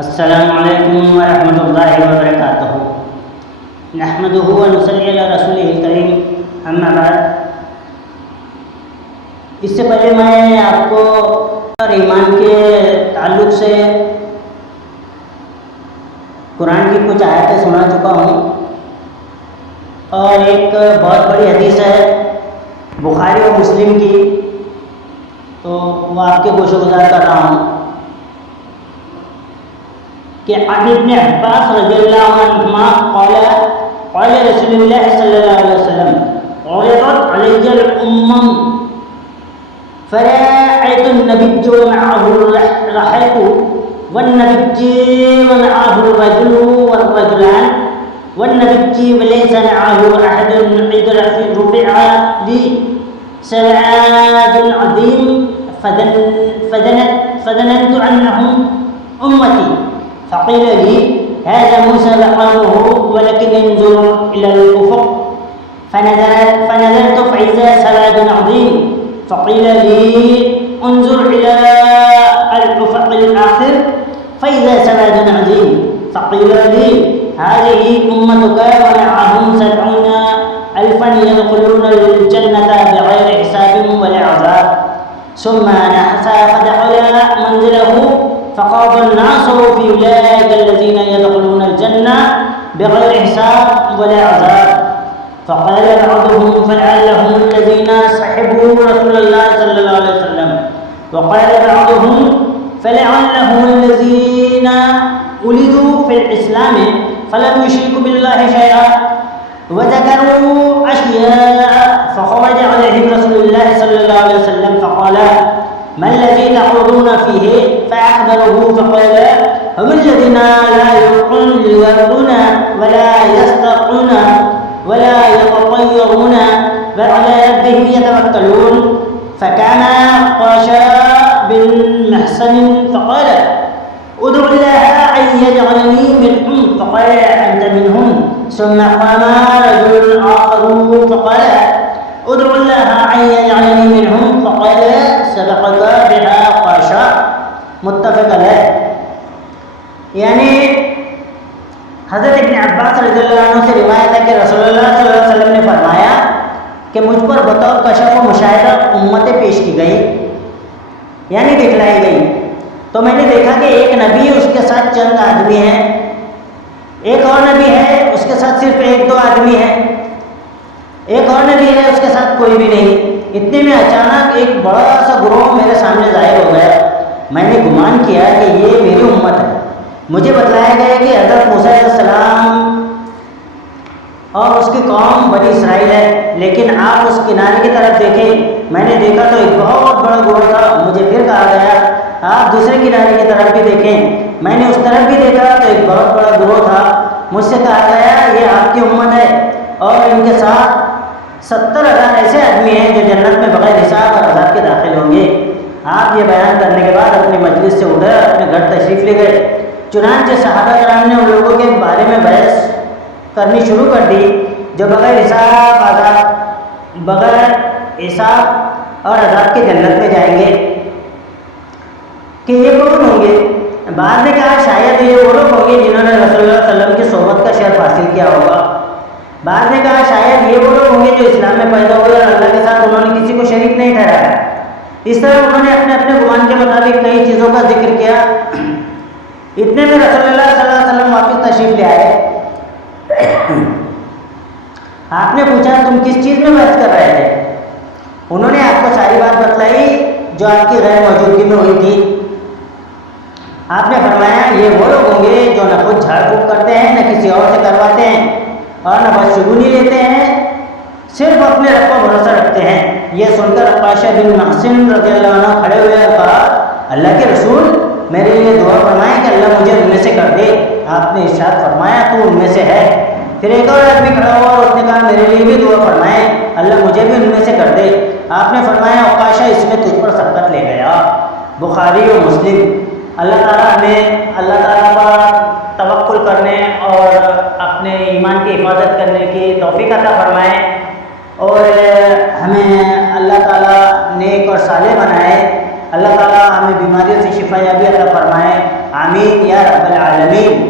السلام علیکم ورحمۃ اللہ وبرکاتہ۔ نحمدہ ونصلی علی رسولہ الکریم، اما بعد۔ اس سے پہلے میں آپ کو ایمان کے تعلق سے قرآن کی کچھ آیتیں سنا چکا ہوں، اور ایک بہت بڑی حدیث ہے بخاری و مسلم کی، تو وہ آپ کے گوش گزار کر رہا ہوں کہ عن ابن عباس رضی اللہ عنہما قال قال رسول اللہ صلی اللہ علیہ وسلم عرضت علی الامم فرأيت النبي ومعه الرحيق والنبي ومعه الرجل والرجلان والنبي وليس معه أحد إذ رفع لي سواد عظيم فظننت أنهم أمتي، فقيل لي هذا موسى وقومه ولكن انظر إلى الأفق، فنظرت فإذا سواد عظيم، فقيل لي انظر إلى الأفق الآخر فإذا سواد عظيم، فقيل لي هذه أمتك ومعهم 70,000 يدخلون الجنة بغير حساب ولا عذاب، ثم نحس فدخل منزله فقال الناس في أولئك الذين يدخلون الجنة بغير حساب ولا عذاب، فقال بعضهم فلعلهم الذين صحبوا رسول الله صلى الله عليه وسلم، وقال بعضهم فلعلهم الذين ولدوا في الإسلام فلم يشركوا بالله شيئا، وذكروا أشياء، فخرج عليهم رسول الله صلى الله عليه وسلم فقال ما الذي تقولون فيه؟ فأخبره فقال هم الذين لا يقولون ولا يسترقون ولا يتطيرون وعلى ربهم يتوكلون، فكان قاشا بن محسن فقال ادع الله أن يجعلني منهم، فقال أنت منهم، ثم قام رجل آخر فقال ادع الله أن يجعلني منهم، فقال سبقك بها قاشا، متفق علیہ۔ یعنی حضرت ابن عباس رضی اللہ عنہ سے روایت ہے کہ رسول اللہ صلی اللہ علیہ وسلم نے فرمایا کہ مجھ پر بطور کشف و مشاہدہ امتیں پیش کی گئی، یعنی دکھلائی گئی، تو میں نے دیکھا کہ ایک نبی اس کے ساتھ چند آدمی ہیں، ایک اور نبی ہے اس کے ساتھ صرف 1-2 آدمی ہیں، ایک اور نبی ہے اس کے ساتھ کوئی بھی نہیں۔ اتنے میں اچانک ایک بڑا سا گروہ میرے سامنے ظاہر ہو گیا۔ میں نے گمان کیا کہ یہ میری امت ہے۔ مجھے بتلایا گیا کہ حضرت موسیٰ علیہ السلام اور اس کی قوم بنی اسرائیل ہے، لیکن آپ اس کنارے کی طرف دیکھیں، میں نے دیکھا تو ایک بہت بڑا گروہ تھا۔ مجھے پھر کہا گیا آپ دوسرے کنارے کی طرف بھی دیکھیں، میں نے اس طرف بھی دیکھا تو ایک بہت بڑا گروہ تھا۔ مجھ سے کہا گیا یہ آپ کی امت ہے، اور ان کے ساتھ 70,000 ایسے آدمی ہیں جو جنت میں بغیر حساب اور عذاب کے داخل ہوں گے۔ آپ یہ بیان کرنے کے بعد اپنی مجلس سے اٹھے، اپنے گھر تشریف لے گئے۔ چنانچہ صحابہ کرام نے ان لوگوں کے بارے میں بحث کرنی شروع کر دی جو بغیر حساب اور عذاب کے جنت میں جائیں گے، کہ یہ کون ہوں گے؟ بعد نے کہا شاید یہ وہ لوگ ہوں گے جنہوں نے رسول اللہ صلی اللہ علیہ وسلم کی صحبت کا شرف حاصل کیا ہوگا۔ بعد نے کہا شاید یہ وہ لوگ ہوں گے جو اسلام میں پیدا ہوئے اور اللہ کے ساتھ انہوں نے کسی کو شریک نہیں ٹھہرایا۔ اس طرح انہوں نے اپنے اپنے گمان کے مطابق کئی چیزوں کا ذکر کیا۔ اتنے میں رسول اللہ صلی اللہ علیہ وسلم واپس تشریف لے آئے۔ آپ نے پوچھا تم کس چیز میں بحث کر رہے تھے؟ انہوں نے آپ کو ساری بات بتلائی جو آپ کی غیر موجودگی میں ہوئی تھی۔ آپ نے فرمایا یہ وہ لوگ ہوں گے جو نہ خود جھاڑ پھونک کرتے ہیں، نہ کسی اور سے کرواتے ہیں، اور نہ بدشگونی لیتے ہیں، صرف اپنے رب پر بھروسہ رکھتے ہیں۔ یہ سن کر قاشا بن محسن رضی اللہ عنہ کھڑے ہوئے اور کہا اللہ کے رسول میرے لیے دعا فرمائیں کہ اللہ مجھے ان میں سے کر دے۔ آپ نے ارشاد فرمایا تو ان میں سے ہے۔ پھر ایک اور آدمی کھڑا ہوا اور اس نے کہا میرے لیے بھی دعا فرمائیں اللہ مجھے بھی ان میں سے کر دے۔ آپ نے فرمایا قاشا اس میں تجھ پر سبقت لے گیا۔ بخاری و مسلم۔ اللہ تعالیٰ ہمیں اللہ تعالیٰ پر توکل کرنے اور اپنے ایمان کی حفاظت کرنے کی توفیق عطا فرمائے، اور ہمیں اللہ تعالیٰ نیک اور صالح بنائے۔ اللہ تعالیٰ ہمیں بیماریوں سے شفا یابی عطا فرمائے، Amin ya rabbal alamin.